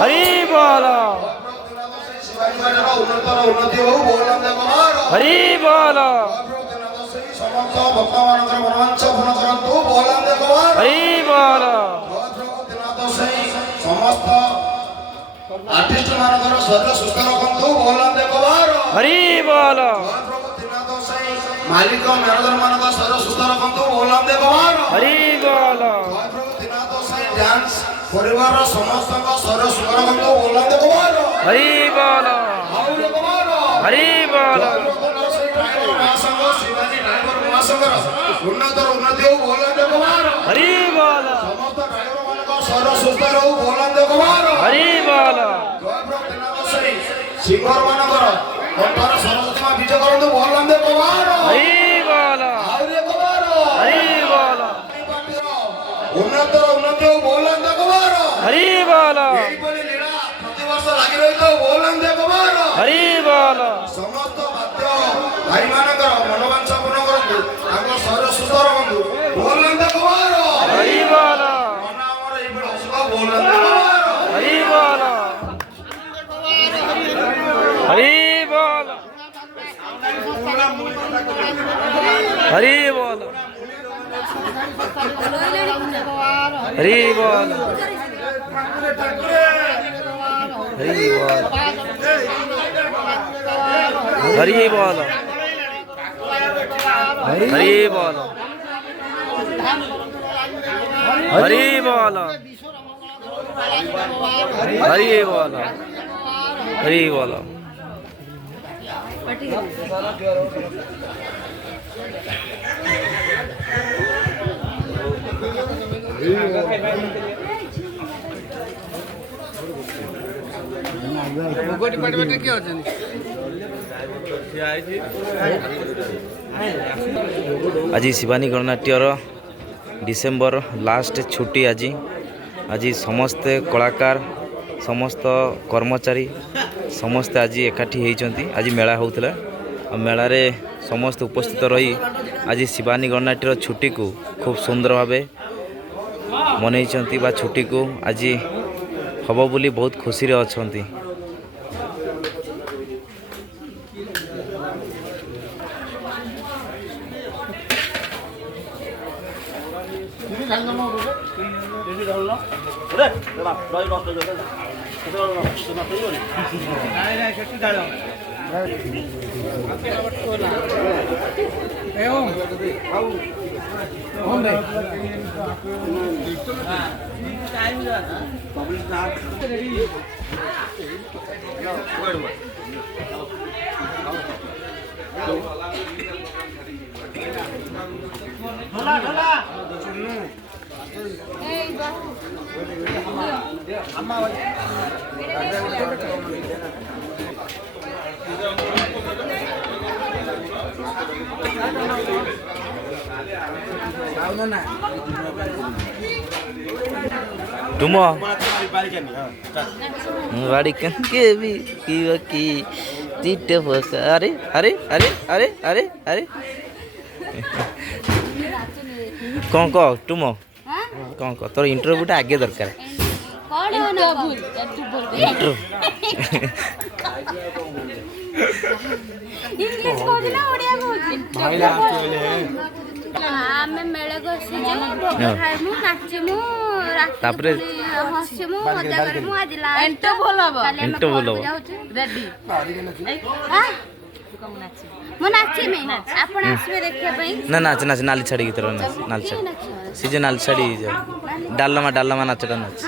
हरि बोल हरि बोल समस्त भक्त मानकर मनोवांछा पूर्ण करंतु बोलंदे कुमार हरि बोल समस्त आर्टिस्ट मानकर शरीर सुस्थ रखंतु बोलंदे कुमार हरि बोल मालिक मैनेजर मानकर शरीर सुस्थ रखंतु बोलंदे कुमार हरि बोल डांस परिवार समस्त शरीर सुस्थ रखंतु बोलंदे कुमार हरि बोल हरि बोल उन्नत उन्नति बोलंदे कुमार हरि बोल समस्त ड्राइवर मानकर शरीर सुस्थ रहू बोलंदे कुमार हरि बोल सिंगर मानकर कंठर सरस्वती विजय करंतु बोलंदे कुमार हरि बोल हरि बोल उन्नत उन्नति बोलंदे कुमार हरि बोल लीला प्रतिवर्ष लगी रही तो बोलंदे कुमार हरि बोल समस्त भक्त भाई मानकर मनोवांछा पूर्ण करंतु आगो शरीर सुस्थ रखंतु बोलंदे कुमार हरि बोल मना हमर एबे हसुका बोलंदे कुमार हरि बोल हरि बोल हरि बोल हरि बोल हरि बोल हरि बोल हरि बोल हरि बोल हरि बोल हरि बोल आज शिवानी गणनाट्यर डिसेम्बर लास्ट छुट्टी आज समस्ते कलाकार समस्त कर्मचारी समस्ते आज एकाठी होती आज मेला होता मेला रे समस्त उपस्थित रही आज शिवानी गणनाट्यर छुट्टी को खूब सुंदर भाव मनई बा छुट्टी को आज हम बोली बहुत खुशी रे अछंती। तुम गाड़ी के भी की तीट अरे अरे अरे अरे अरे अरे कौन कह तुम कौन कह तोर इंटरव्यू टा आगे दरकार ଆମେ ମେଳାକୁ ଆସିଛୁ ଖାଇମୁ ନାଚିମୁ ତାପରେ ହସିମୁ ମଜା କରିମୁ ଆଜି ଲାଷ୍ଟ ଭଲ ହବ ଏଣ୍ଟ ଭଲ ହବ ରେଡି ମୁଁ ନାଚିମି ଆପଣ ଆସିବେ ଦେଖିବା ପାଇଁ ନା ନାଚ ନାଚ ନାଲି ଛାଡ଼ି ଗୀତର ନାଚ ନାଲି ଛାଡ଼ି ସେ ଯେ ନାଲି ଛାଡ଼ି ଡାଲମା ଡାଲମା ନାଚଟା ନାଚ